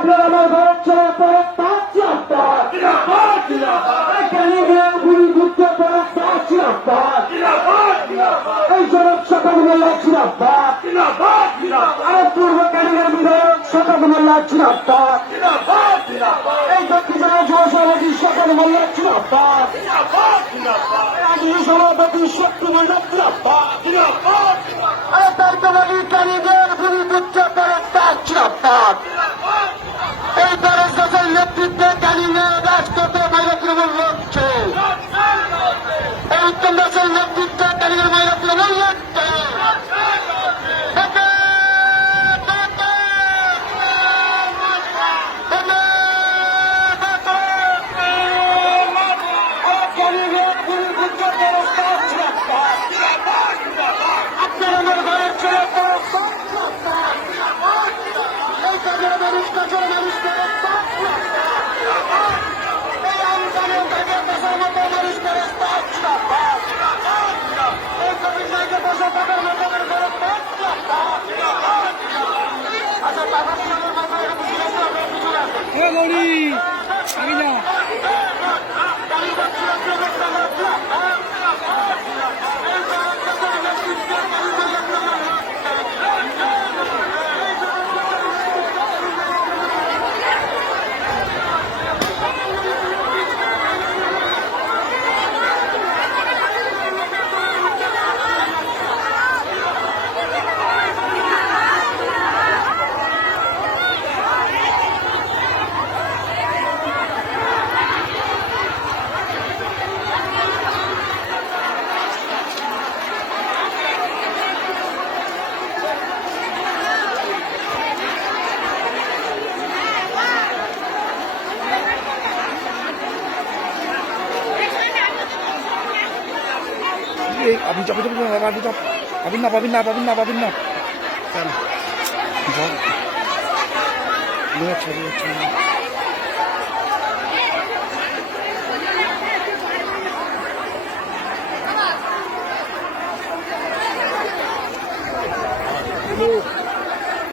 আপনার আমার ঘরের ছেলে পরে পাচ্ছি আপনার গুলি যুদ্ধ করে পাচ্ছি আপনার এই জনক শকত মোল্লা ছিল আপনার আর পূর্ব ক্যানিগের বিধায়ক শকত মোল্লা ছিল আপনার এই দক্ষিণ যুব সভাপতি শকত মোল্লা ছিল আপনার রাজনীতি সভাপতি শক্তি মোল্লা ছিল আপনার তার কমালি ক্যানিগের গুলি যুদ্ধ করে পাচ্ছি আপনার এই দলের দেশের নেতৃত্বে ক্যানিংয়ে রাজপথে মাইরাত্রমূল লড়ছে এই উত্তম দাসের নেতৃত্বে ক্যানিংয়ের মাইরাত্রমূল লড়ছে আপনার আমার ঘরের ছেলে আপনি চাপে চাপে পাবেন না কেন ছবি হচ্ছে না